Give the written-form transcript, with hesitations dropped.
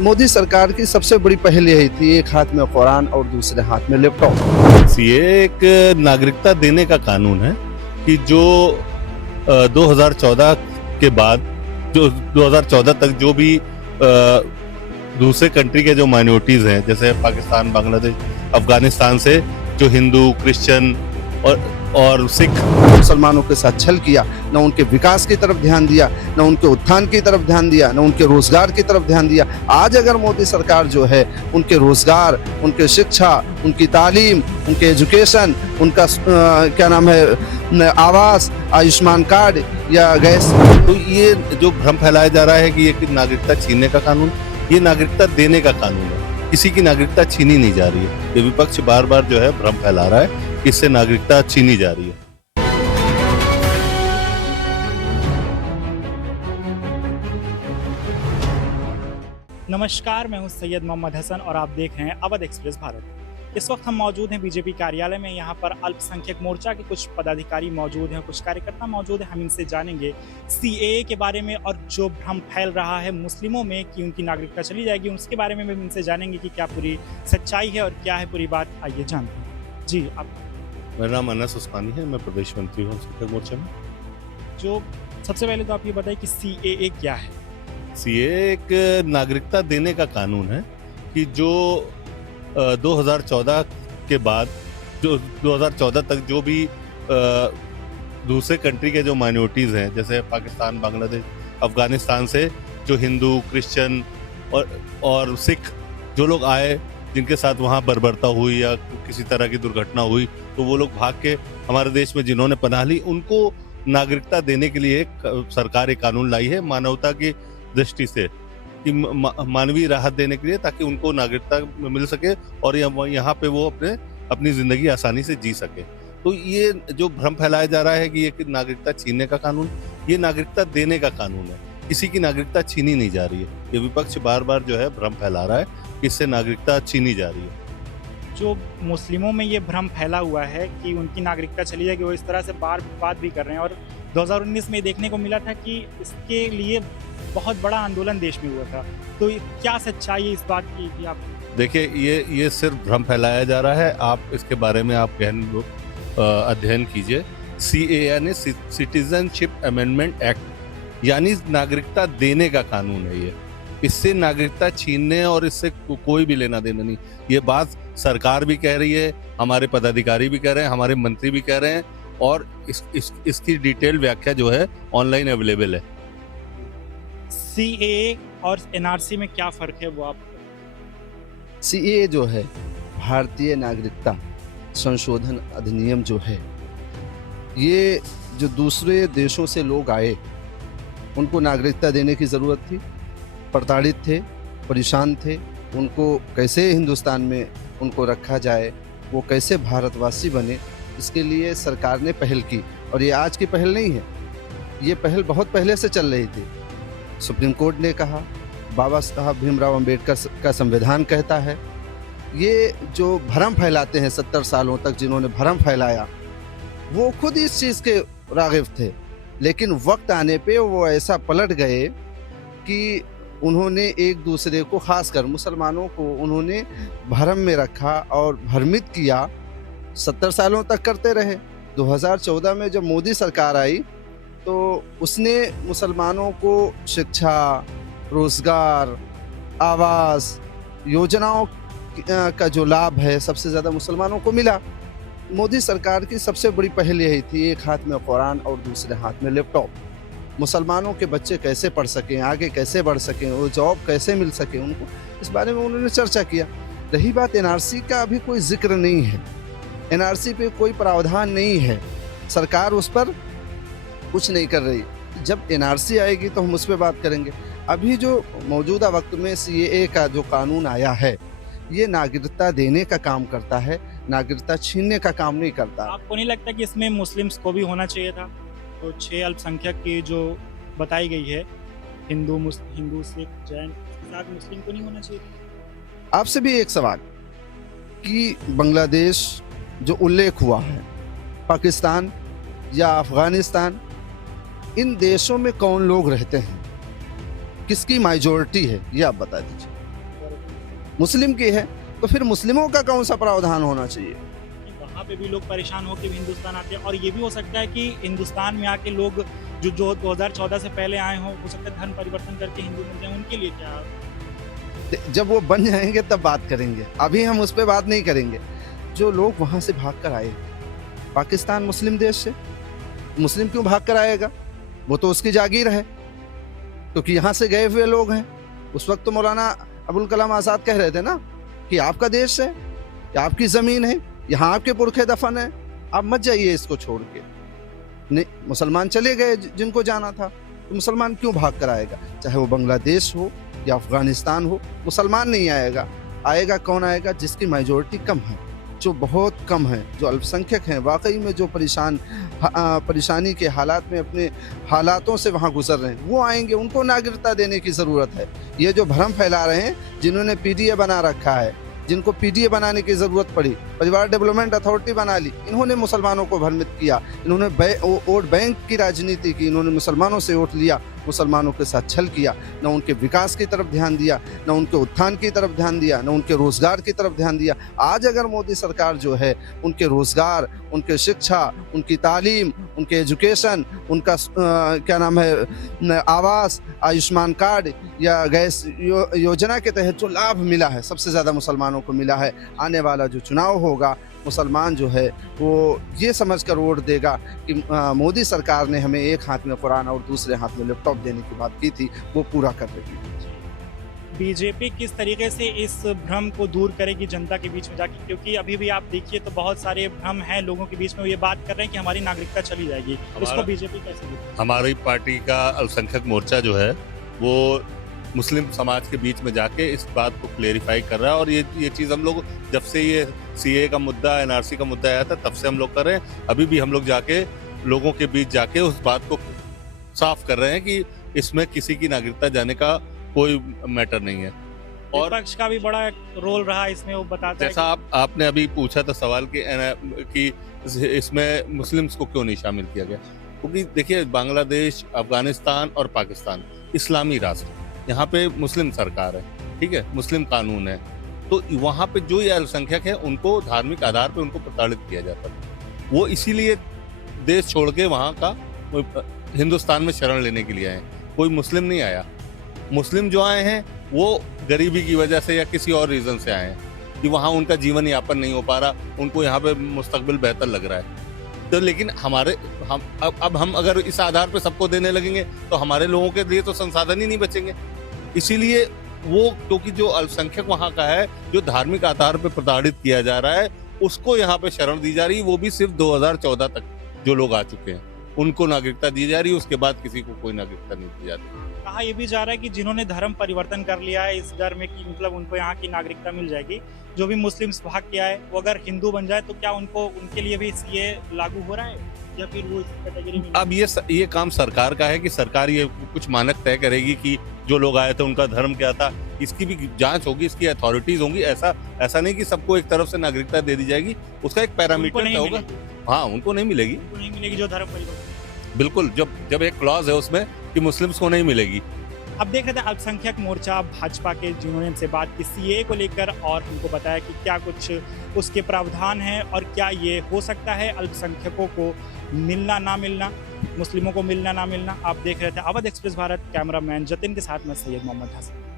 मोदी सरकार की सबसे बड़ी पहल यही थी, एक हाथ में कुरान और दूसरे हाथ में लैपटॉप। सीए एक नागरिकता देने का कानून है कि जो 2014 के बाद जो 2014 तक जो भी दूसरे कंट्री के जो माइनॉरिटीज हैं, जैसे पाकिस्तान, बांग्लादेश, अफगानिस्तान से जो हिंदू, क्रिश्चियन और सिख मुसलमानों के साथ छल किया, न उनके विकास की तरफ ध्यान दिया, न उनके उत्थान की तरफ ध्यान दिया, न उनके रोजगार की तरफ ध्यान दिया। आज अगर मोदी सरकार जो है उनके रोजगार, उनके शिक्षा, उनकी तालीम, उनके एजुकेशन, उनका क्या नाम है, आवास, आयुष्मान कार्ड या गैस, तो ये जो भ्रम फैलाया जा रहा है कि ये नागरिकता छीनने का कानून, ये नागरिकता देने का कानून है। किसी की नागरिकता छीनी नहीं जा रही है। ये विपक्ष बार बार जो है भ्रम फैला रहा है, इससे नागरिकता छीनी जा रही है। नमस्कार, मैं हूं सैयद मोहम्मद हसन और आप देख रहे हैं अवध एक्सप्रेस भारत। इस वक्त हम मौजूद हैं बीजेपी कार्यालय में। यहाँ पर अल्पसंख्यक मोर्चा के कुछ पदाधिकारी मौजूद हैं, कुछ कार्यकर्ता मौजूद हैं। हम इनसे जानेंगे सीएए के बारे में और जो भ्रम फैल रहा है मुस्लिमों में कि उनकी नागरिकता चली जाएगी, उसके बारे में भी इनसे जानेंगे कि क्या पूरी सच्चाई है और क्या है पूरी बात। आइए जानते हैं। जी, आप? मेरा नाम अनस उस्मानी है, मैं प्रदेश मंत्री हूँ अल्पसंख्यक मोर्चा में। जो सबसे पहले तो आप ये बताइए कि सीएए क्या है? सीए एक नागरिकता देने का कानून है कि जो 2014 के बाद जो 2014 तक जो भी दूसरे कंट्री के जो माइनॉरिटीज हैं, जैसे पाकिस्तान, बांग्लादेश, अफगानिस्तान से जो हिंदू, क्रिश्चियन और सिख जो लोग आए, जिनके साथ वहाँ बर्बरता हुई या किसी तरह की दुर्घटना हुई, तो वो लोग भाग के हमारे देश में जिन्होंने पनाह ली, उनको नागरिकता देने के लिए सरकार एक कानून लाई है, मानवता की दृष्टि से, कि मानवीय राहत देने के लिए, ताकि उनको नागरिकता मिल सके और यहाँ पे वो अपनी जिंदगी आसानी से जी सके। तो ये जो भ्रम फैलाया जा रहा है कि ये नागरिकता छीनने का कानून, ये नागरिकता देने का कानून है। किसी की नागरिकता छीनी नहीं जा रही है। ये विपक्ष बार बार जो है भ्रम फैला रहा है कि इससे नागरिकता छीनी जा रही है। जो मुस्लिमों में ये भ्रम फैला हुआ है कि उनकी नागरिकता चली जाएगी, वो इस तरह से बात भी कर रहे हैं। और 2019 में देखने को मिला था कि इसके लिए बहुत बड़ा आंदोलन देश में हुआ था। तो क्या सच्चाई है इस बात की कि आप? देखिए, ये सिर्फ भ्रम फैलाया जा रहा है। आप इसके बारे में आप गहन अध्ययन कीजिए। सीएए यानी सिटीजनशिप अमेंडमेंट एक्ट, यानी नागरिकता देने का कानून है ये। इससे नागरिकता छीनने और इससे कोई भी लेना देना नहीं। ये बात सरकार भी कह रही है, हमारे पदाधिकारी भी कह रहे हैं, हमारे मंत्री भी कह रहे हैं, और इसकी डिटेल व्याख्या जो है ऑनलाइन अवेलेबल है। सीएए और एनआरसी में क्या फर्क है, वो आप? सीएए जो है, भारतीय नागरिकता संशोधन अधिनियम जो है, ये जो दूसरे देशों से लोग आए उनको नागरिकता देने की ज़रूरत थी, प्रताड़ित थे, परेशान थे, उनको कैसे हिंदुस्तान में उनको रखा जाए, वो कैसे भारतवासी बने, इसके लिए सरकार ने पहल की। और ये आज की पहल नहीं है, ये पहल बहुत पहले से चल रही थी। सुप्रीम कोर्ट ने कहा, बाबा साहब भीमराव अंबेडकर का संविधान कहता है। ये जो भ्रम फैलाते हैं 70 सालों तक जिन्होंने भ्रम फैलाया, वो खुद इस चीज़ के राग़िब थे, लेकिन वक्त आने पे वो ऐसा पलट गए कि उन्होंने एक दूसरे को, खासकर मुसलमानों को, उन्होंने भ्रम में रखा और भ्रमित किया। 70 सालों तक करते रहे। 2014 में जब मोदी सरकार आई तो उसने मुसलमानों को शिक्षा, रोजगार, आवास योजनाओं का जो लाभ है सबसे ज़्यादा मुसलमानों को मिला। मोदी सरकार की सबसे बड़ी पहल यही थी, एक हाथ में कुरान और दूसरे हाथ में लैपटॉप। मुसलमानों के बच्चे कैसे पढ़ सकें, आगे कैसे बढ़ सकें, वो जॉब कैसे मिल सके उनको, इस बारे में उन्होंने चर्चा किया। रही बात एनआरसी का, अभी कोई जिक्र नहीं है, एनआरसी पे कोई प्रावधान नहीं है, सरकार उस पर कुछ नहीं कर रही। जब एनआरसी आएगी तो हम उस पर बात करेंगे। अभी जो मौजूदा वक्त में सीएए का जो कानून आया है, ये नागरिकता देने का काम करता है, नागरिकता छीनने का काम नहीं करता। आपको नहीं लगता कि इसमें मुस्लिम्स को भी होना चाहिए था? तो 6 अल्पसंख्यक की जो बताई गई है, हिंदू, सिख, जैन, साथ मुस्लिम को नहीं होना चाहिए? आपसे भी एक सवाल कि बांग्लादेश जो उल्लेख हुआ है, पाकिस्तान या अफगानिस्तान, इन देशों में कौन लोग रहते हैं, किसकी मेजॉरिटी है, ये आप बता दीजिए। मुस्लिम की है, तो फिर मुस्लिमों का कौन सा प्रावधान होना चाहिए? वहाँ पे भी लोग परेशान होकर भी हिंदुस्तान आते हैं और ये भी हो सकता है कि हिंदुस्तान में आके लोग जो 2014 से पहले आए हों, हो सकता है धर्म परिवर्तन करके हिंदू बन जाए, उनके लिए क्या? जब वो बन जाएंगे तब बात करेंगे, अभी हम उस पर बात नहीं करेंगे। जो लोग वहाँ से भाग कर आए, पाकिस्तान मुस्लिम देश से, मुस्लिम क्यों भाग कर आएगा? वो तो उसकी जागीर है, क्योंकि यहाँ से गए हुए लोग हैं। उस वक्त तो मौलाना अबुल कलाम आज़ाद कह रहे थे ना कि आपका देश है, ये आपकी ज़मीन है, यहाँ आपके पुरखे दफन है, आप मत जाइए इसको छोड़ के। नहीं, मुसलमान चले गए जिनको जाना था, तो मुसलमान क्यों भाग कर आएगा? चाहे वो बांग्लादेश हो या अफगानिस्तान हो, मुसलमान नहीं आएगा। आएगा कौन आएगा? जिसकी मेजोरिटी कम है, जो बहुत कम है, जो अल्पसंख्यक हैं, वाकई में जो परेशानी के हालात में अपने हालातों से वहाँ गुजर रहे हैं, वो आएंगे। उनको नागरिकता देने की ज़रूरत है। ये जो भ्रम फैला रहे हैं, जिन्होंने पीडीए बना रखा है, जिनको पीडीए बनाने की ज़रूरत पड़ी, परिवार डेवलपमेंट अथॉरिटी बना ली, इन्होंने मुसलमानों को भ्रमित किया, इन्होंने वोट बैंक की राजनीति की, इन्होंने मुसलमानों से वोट लिया, मुसलमानों के साथ छल किया, न उनके विकास की तरफ ध्यान दिया, न उनके उत्थान की तरफ ध्यान दिया, न उनके रोज़गार की तरफ ध्यान दिया। आज अगर मोदी सरकार जो है उनके रोज़गार, उनके शिक्षा, उनकी तालीम, उनके एजुकेशन, उनका क्या नाम है, आवास, आयुष्मान कार्ड या गैस योजना के तहत जो लाभ मिला है, सबसे ज़्यादा मुसलमानों को मिला है। आने वाला जो चुनाव होगा, मुसलमान जो है वो ये समझकर वोट देगा कि मोदी सरकार ने हमें एक हाथ में कुरान और दूसरे हाथ में लैपटॉप देने की बात की थी, वो पूरा कर रही है। बीजेपी किस तरीके से इस भ्रम को दूर करेगी जनता के बीच में जाके? क्योंकि अभी भी आप देखिए तो बहुत सारे भ्रम हैं लोगों के बीच में, वो ये बात कर रहे हैं कि हमारी नागरिकता चली जाएगी। इसको बीजेपी कैसे देखती है? हमारी पार्टी का अल्पसंख्यक मोर्चा जो है वो मुस्लिम समाज के बीच में जाके इस बात को क्लेरिफाई कर रहा है। और ये चीज़ हम लोग जब से ये सीए का मुद्दा, एनआरसी का मुद्दा आया था, तब से हम लोग कर रहे हैं। अभी भी हम लोग जाके लोगों के बीच जाके उस बात को साफ कर रहे हैं कि इसमें किसी की नागरिकता जाने का कोई मैटर नहीं है। और विपक्ष का भी बड़ा रोल रहा इसमें, वो बताते हैं। जैसा आपने अभी पूछा था सवाल कि इसमें मुस्लिम्स को क्यों नहीं शामिल किया गया, क्योंकि देखिए बांग्लादेश, अफगानिस्तान और पाकिस्तान इस्लामी राष्ट्र, यहाँ पे मुस्लिम सरकार है, ठीक है, मुस्लिम कानून है, तो वहाँ पे जो ये अल्पसंख्यक है उनको धार्मिक आधार पे उनको प्रताड़ित किया जाता है। वो इसीलिए देश छोड़ के वहाँ का हिंदुस्तान में शरण लेने के लिए आए। कोई मुस्लिम नहीं आया। मुस्लिम जो आए हैं वो गरीबी की वजह से या किसी और रीजन से आए हैं कि वहाँ उनका जीवन यापन नहीं हो पा रहा, उनको यहाँ पे मुस्तकबिल बेहतर लग रहा है। तो लेकिन हम अगर इस आधार पे सबको देने लगेंगे तो हमारे लोगों के लिए तो संसाधन ही नहीं बचेंगे। इसीलिए वो, क्योंकि जो अल्पसंख्यक वहाँ का है, जो धार्मिक आधार पे प्रताड़ित किया जा रहा है, उसको यहाँ पे शरण दी जा रही है। वो भी सिर्फ 2014 तक जो लोग आ चुके हैं उनको नागरिकता दी जा रही है, उसके बाद किसी को कोई नागरिकता नहीं दी जाती। कहा यह भी जा रहा है कि जिन्होंने धर्म परिवर्तन कर लिया है इस डर में कि मतलब उनको यहाँ की नागरिकता मिल जाएगी, जो भी मुस्लिम भाग के आए वो अगर हिंदू बन जाए तो क्या उनके लिए भी ये लागू हो रहा है या फिर वो इस कैटेगरी में? अब ये काम सरकार का है कि सरकार ये कुछ मानक तय करेगी कि जो लोग आए थे उनका धर्म क्या था। इसकी भी जांच होगी, इसकी अथॉरिटीज होंगी। ऐसा नहीं कि सबको एक तरफ से नागरिकता दे दी जाएगी, उसका एक पैरामीटर होगा। हाँ, उनको नहीं मिलेगी जो धर्म परिवर्तन। बिल्कुल, जब एक क्लॉज है उसमें कि मुस्लिम्स को नहीं मिलेगी। अब देख रहे थे अल्पसंख्यक मोर्चा भाजपा के, जिन्होंने हमसे बात की सीए को लेकर और उनको बताया कि क्या कुछ उसके प्रावधान हैं और क्या ये हो सकता है अल्पसंख्यकों को मिलना ना मिलना, मुस्लिमों को मिलना ना मिलना। आप देख रहे थे अवध एक्सप्रेस भारत, कैमरामैन जतिन के साथ मैं सैयद मोहम्मद हसन।